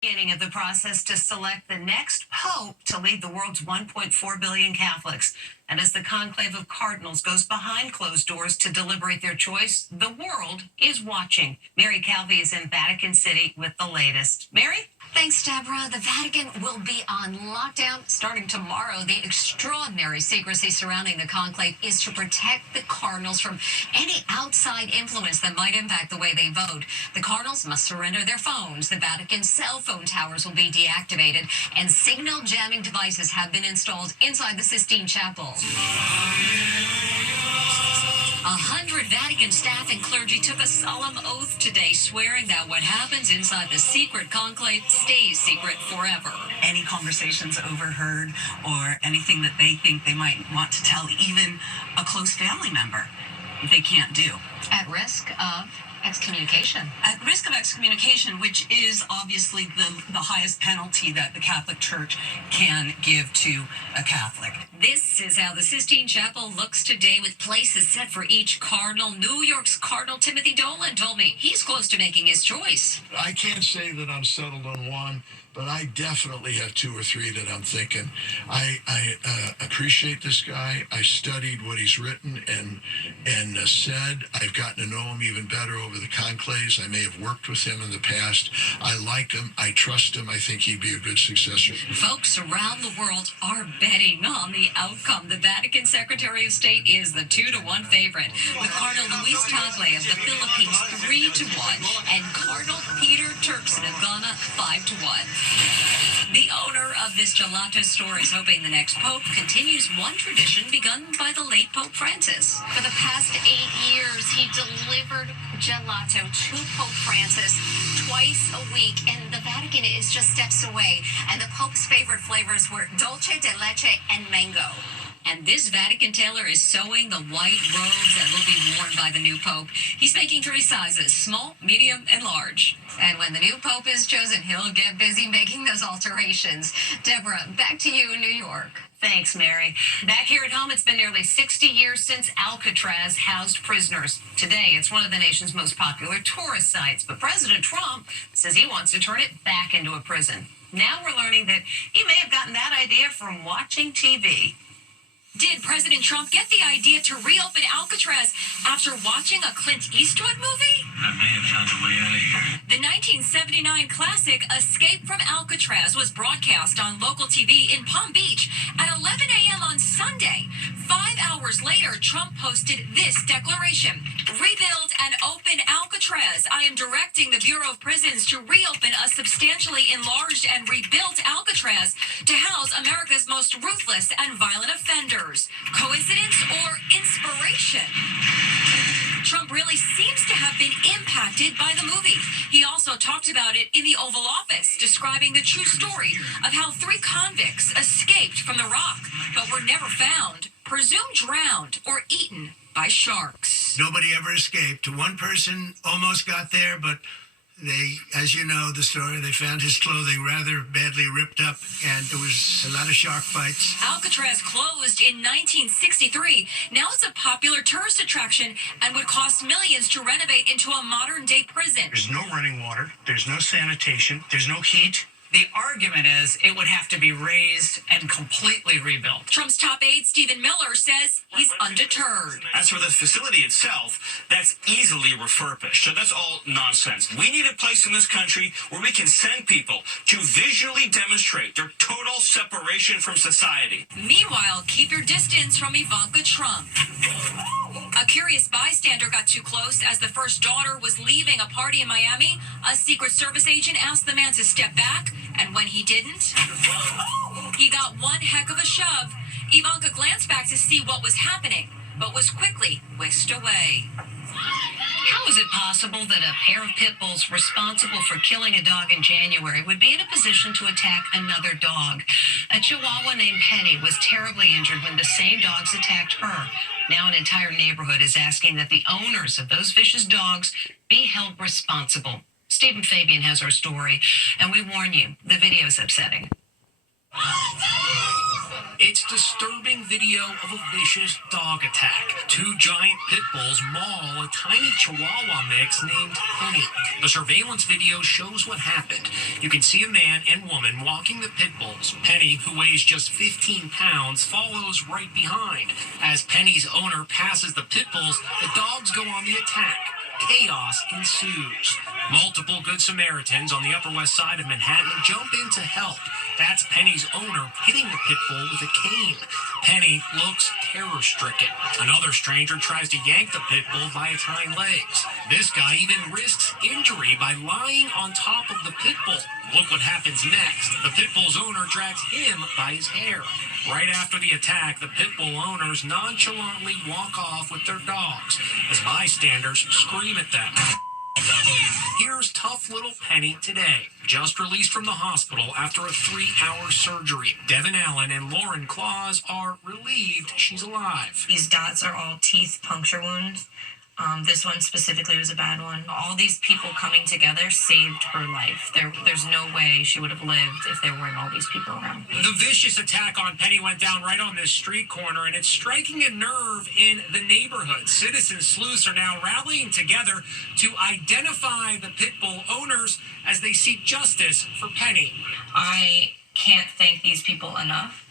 Beginning of the process to select the next pope to lead the world's 1.4 billion Catholics. And as the conclave of cardinals goes behind closed doors to deliberate their choice, the world is watching. Mary Calvi is in Vatican City with the latest. Mary? Thanks, Deborah. The Vatican will be on lockdown starting tomorrow. The extraordinary secrecy surrounding the conclave is to protect the cardinals from any outside influence that might impact the way they vote. The cardinals must surrender their phones. The Vatican's cell phone towers will be deactivated, and signal jamming devices have been installed inside the Sistine Chapel. 100 Vatican staff and clergy took a solemn oath today, swearing that what happens inside the secret conclave stays secret forever. Any conversations overheard or anything that they think they might want to tell even a close family member, they can't do. At risk of excommunication. At risk of excommunication, which is obviously the highest penalty that the Catholic Church can give to a Catholic. This is how the Sistine Chapel looks today, with places set for each cardinal. New York's Cardinal Timothy Dolan told me he's close to making his choice. I can't say that I'm settled on one, but I definitely have two or three that I'm thinking. I appreciate this guy. I studied what he's written and said. I've gotten to know him even better over the conclaves. I may have worked with him in the past. I like him. I trust him. I think he'd be a good successor. Folks around the world are betting on the outcome. The Vatican Secretary of State is the 2-1 favorite, with Cardinal Luis Tagle of the Philippines 3-1 and Cardinal Peter Turkson of Ghana 5-1. The owner of this gelato store is hoping the next pope continues one tradition begun by the late Pope Francis. For the past 8 years, he delivered gelato to Pope Francis twice a week, and the Vatican is just steps away. And the Pope's favorite flavors were dulce de leche and mango. And this Vatican tailor is sewing the white robes that will be worn by the new pope. He's making 3 sizes: small, medium, and large. And when the new pope is chosen, he'll get busy making those alterations. Deborah, back to you in New York. Thanks, Mary. Back here at home, it's been nearly 60 years since Alcatraz housed prisoners. Today, it's one of the nation's most popular tourist sites, but President Trump says he wants to turn it back into a prison. Now we're learning that he may have gotten that idea from watching TV. Did President Trump get the idea to reopen Alcatraz after watching a Clint Eastwood movie? I may have found a way out of here. The 1979 classic Escape from Alcatraz was broadcast on local TV in Palm Beach at 11 a.m. on Sunday. 5 hours later, Trump posted this declaration: "Rebuild and open Alcatraz. I am directing the Bureau of Prisons to reopen a substantially enlarged and rebuilt Alcatraz to house America's most ruthless and violent offenders." Coincidence or inspiration? Trump really seems to have been impacted by the movie. He also talked about it in the Oval Office, describing the true story of how 3 convicts escaped from the rock, but were never found, presumed drowned or eaten by sharks. Nobody ever escaped. One person almost got there, but they, as you know the story, they found his clothing rather badly ripped up, and there was a lot of shark bites. Alcatraz closed in 1963. Now it's a popular tourist attraction and would cost millions to renovate into a modern-day prison. There's no running water. There's no sanitation. There's no heat. The argument is it would have to be raised and completely rebuilt. Trump's top aide, Stephen Miller, says he's undeterred. As for the facility itself, that's easily refurbished. So that's all nonsense. We need a place in this country where we can send people to visually demonstrate their total separation from society. Meanwhile, keep your distance from Ivanka Trump. A curious bystander got too close as the first daughter was leaving a party in Miami. A Secret Service agent asked the man to step back, and when he didn't, he got one heck of a shove. Ivanka glanced back to see what was happening, but was quickly whisked away. How is it possible that a pair of pit bulls responsible for killing a dog in January would be in a position to attack another dog? A Chihuahua named Penny was terribly injured when the same dogs attacked her. Now an entire neighborhood is asking that the owners of those vicious dogs be held responsible. Stephen Fabian has our story, and we warn you, the video is upsetting. It's disturbing video of a vicious dog attack. Two giant pit bulls maul a tiny Chihuahua mix named Penny. The surveillance video shows what happened. You can see a man and woman walking the pit bulls. Penny, who weighs just 15 pounds, follows right behind. As Penny's owner passes the pit bulls, the dogs go on the attack. Chaos ensues. Multiple Good Samaritans on the Upper West Side of Manhattan jump in to help. That's Penny's owner hitting the pit bull with a cane. Penny looks terror-stricken. Another stranger tries to yank the pit bull by its hind legs. This guy even risks injury by lying on top of the pit bull. Look what happens next. The pit bull's owner drags him by his hair. Right after the attack, the pit bull owners nonchalantly walk off with their dogs as bystanders scream at them. Here's tough little Penny today, just released from the hospital after a 3-hour surgery. Devin Allen and Lauren Claus are relieved she's alive. These dots are all teeth puncture wounds. This one specifically was a bad one. All these people coming together saved her life. There's no way she would have lived if there weren't all these people around. The vicious attack on Penny went down right on this street corner, and it's striking a nerve in the neighborhood. Citizen sleuths are now rallying together to identify the pit bull owners as they seek justice for Penny. I can't thank these people enough.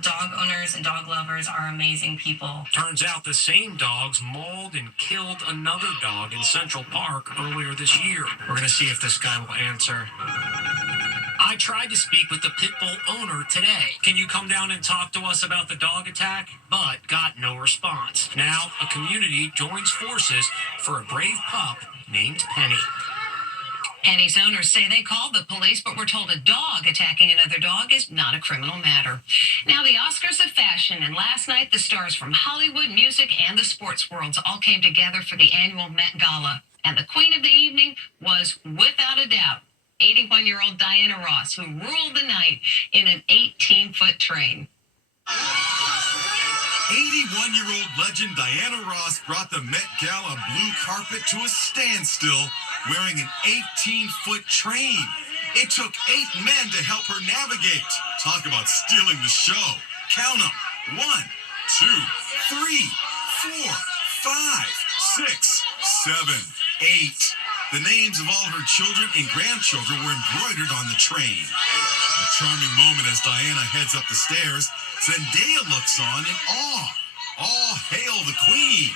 Dog owners and dog lovers are amazing people. Turns out the same dogs mauled and killed another dog in Central Park earlier this year. We're going to see if this guy will answer. I tried to speak with the pit bull owner today. Can you come down and talk to us about the dog attack? But got no response. Now, a community joins forces for a brave pup named Penny. Penny's owners say they called the police, but were told a dog attacking another dog is not a criminal matter. Now, the Oscars of fashion, and last night the stars from Hollywood, music, and the sports worlds all came together for the annual Met Gala. And the queen of the evening was, without a doubt, 81-year-old Diana Ross, who ruled the night in an 18-foot train. 81-year-old legend Diana Ross brought the Met Gala blue carpet to a standstill wearing an 18-foot train. It took 8 men to help her navigate. Talk about stealing the show. Count them. 1, 2, 3, 4, 5, 6, 7, 8. The names of all her children and grandchildren were embroidered on the train. A charming moment as Diana heads up the stairs. Zendaya looks on in awe. All hail the queen.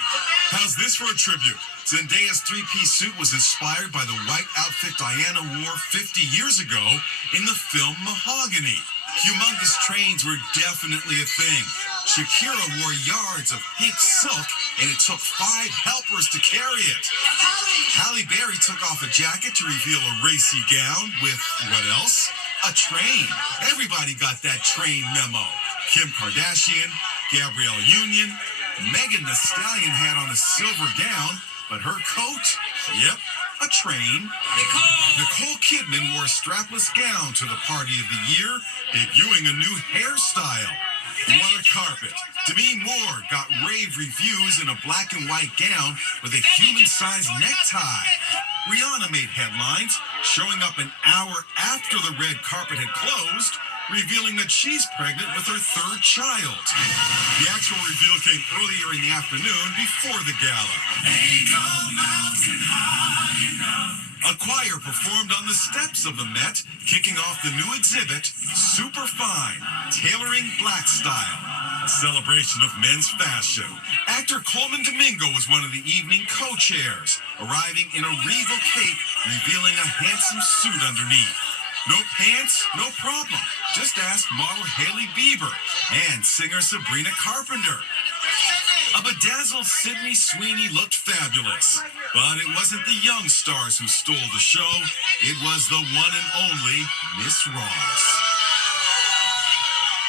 How's this for a tribute? Zendaya's 3-piece suit was inspired by the white outfit Diana wore 50 years ago in the film Mahogany. Humongous trains were definitely a thing. Shakira wore yards of pink silk, and it took 5 helpers to carry it. Halle Berry took off a jacket to reveal a racy gown with, what else? A train. Everybody got that train memo. Kim Kardashian, Gabrielle Union, Megan Thee Stallion had on a silver gown, but her coat, yep, a train. Nicole Kidman wore a strapless gown to the party of the year, debuting a new hairstyle. What a carpet. Demi Moore got rave reviews in a black and white gown with a human-sized necktie. Rihanna made headlines, showing up an hour after the red carpet had closed, revealing that she's pregnant with her 3rd child. The actual reveal came earlier in the afternoon before the gala. Ain't no mountain high enough. A choir performed on the steps of the Met, kicking off the new exhibit, Superfine, Tailoring Black Style, a celebration of men's fashion. Actor Coleman Domingo was one of the evening co-chairs, arriving in a regal cape, revealing a handsome suit underneath. No pants, no problem. Just ask model Hailey Bieber and singer Sabrina Carpenter. A bedazzled Sydney Sweeney looked fabulous, but it wasn't the young stars who stole the show. It was the one and only Miss Ross.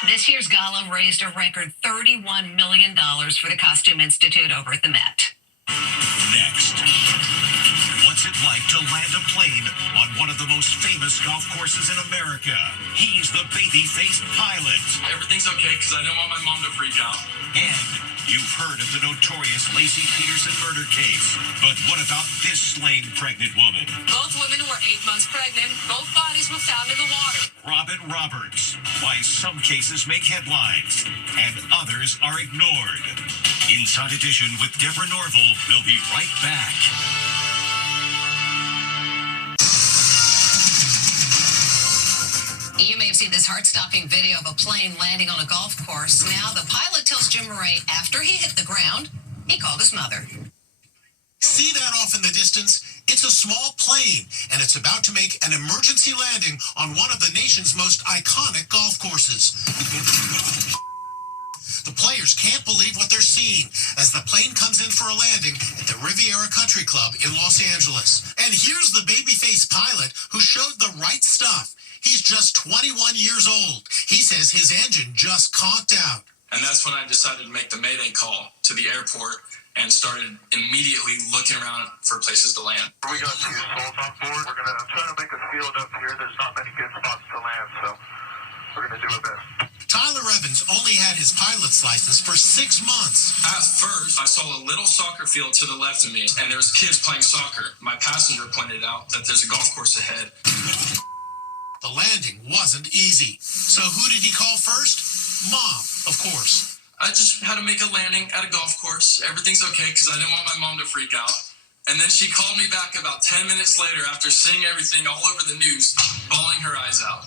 This year's gala raised a record $31 million for the Costume Institute over at the Met. Next. What's it like to land a plane on one of the most famous golf courses in America? He's the baby-faced pilot. Everything's okay because I don't want my mom to freak out. And you've heard of the notorious Lacey Peterson murder case. But what about this slain pregnant woman? Both women were 8 months pregnant. Both bodies were found in the water. Robin Roberts. Why some cases make headlines and others are ignored. Inside Edition with Deborah Norville. We'll be right back. You may have seen this heart-stopping video of a plane landing on a golf course. Now, the pilot tells Jim Murray after he hit the ground, he called his mother. See that off in the distance? It's a small plane, and it's about to make an emergency landing on one of the nation's most iconic golf courses. The players can't believe what they're seeing as the plane comes in for a landing at the Riviera Country Club in Los Angeles. And here's the babyface pilot who showed the right stuff. He's just 21 years old. He says his engine just conked out. And that's when I decided to make the Mayday call to the airport and started immediately looking around for places to land. We got 2 souls on board. I'm trying to make a field up here. There's not many good spots to land, so we're going to do our best. Tyler Evans only had his pilot's license for 6 months. At first, I saw a little soccer field to the left of me, and there was kids playing soccer. My passenger pointed out that there's a golf course ahead. The landing wasn't easy. So who did he call first? Mom, of course. I just had to make a landing at a golf course. Everything's okay because I didn't want my mom to freak out. And then she called me back about 10 minutes later after seeing everything all over the news, bawling her eyes out.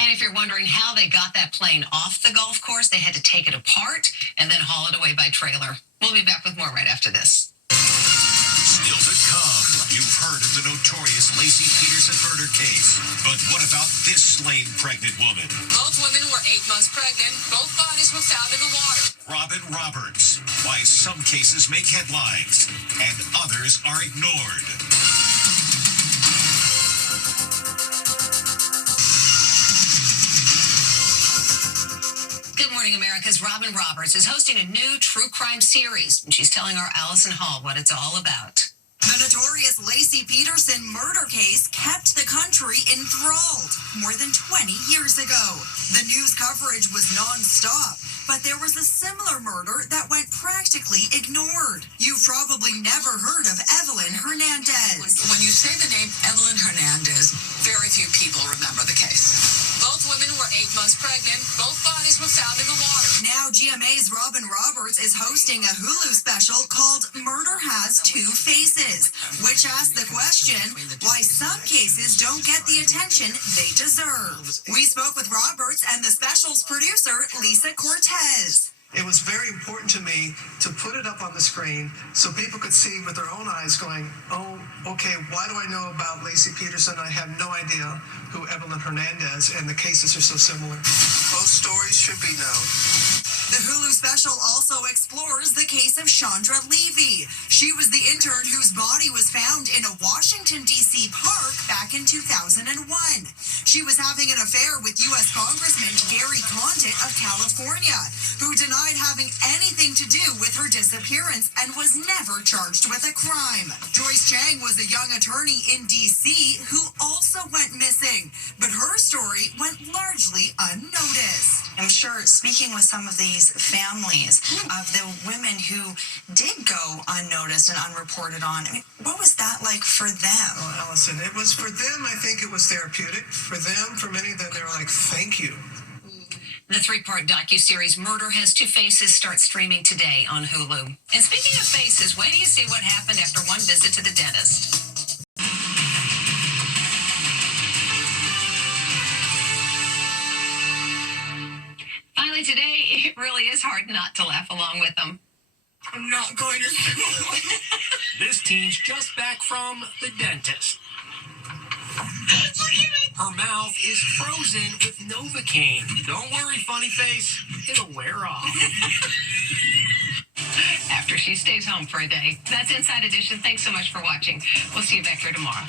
And if you're wondering how they got that plane off the golf course, they had to take it apart and then haul it away by trailer. We'll be back with more right after this. Still to come, you've heard of the notorious Lacey Peterson murder case. But what about this slain pregnant woman? Both women were 8 months pregnant. Both bodies were found in the water. Robin Roberts. Why some cases make headlines and others are ignored. Good Morning America's Robin Roberts is hosting a new true crime series, and she's telling our Allison Hall what it's all about. The notorious Lacey Peterson murder case kept the country enthralled more than 20 years ago. The news coverage was nonstop, but there was a similar murder that went practically ignored. You've probably never heard of Evelyn Hernandez. When you say the name Evelyn Hernandez, very few people remember the case. Both women were 8 months pregnant. Both bodies were found in the water. Now GMA's Robin Roberts is hosting a Hulu special called Murder Has Two Faces, which asks the question why some cases don't get the attention they deserve. We spoke with Roberts and the special's producer, Lisa Cortez. It was very important to me to put it up on the screen so people could see with their own eyes going, oh, okay, why do I know about Lacey Peterson? I have no idea who Evelyn Hernandez, and the cases are so similar. Both stories should be known. The Hulu special also explores the case of Chandra Levy. She was the intern whose body was found in a Washington, D.C. park back in 2001. She was having an affair with U.S. Congressman Gary Condit of California, who denied having anything to do with her disappearance and was never charged with a crime. Joyce Chang was a young attorney in D.C. who also went missing, but her story went largely unnoticed. I'm sure speaking with some of these families of the women who did go unnoticed and unreported on, I mean, what was that like for them? Oh, Allison, it was for them, I think it was therapeutic. For them, for many of them, they were like, thank you. The 3-part docuseries Murder Has Two Faces starts streaming today on Hulu. And speaking of faces, wait till you see what happened after one visit to the dentist. Finally today, it really is hard not to laugh along with them. I'm not going to school. This teen's just back from the dentist. Her mouth is frozen with Novocaine. Don't worry, funny face. It'll wear off. After she stays home for a day. That's Inside Edition. Thanks so much for watching. We'll see you back here tomorrow.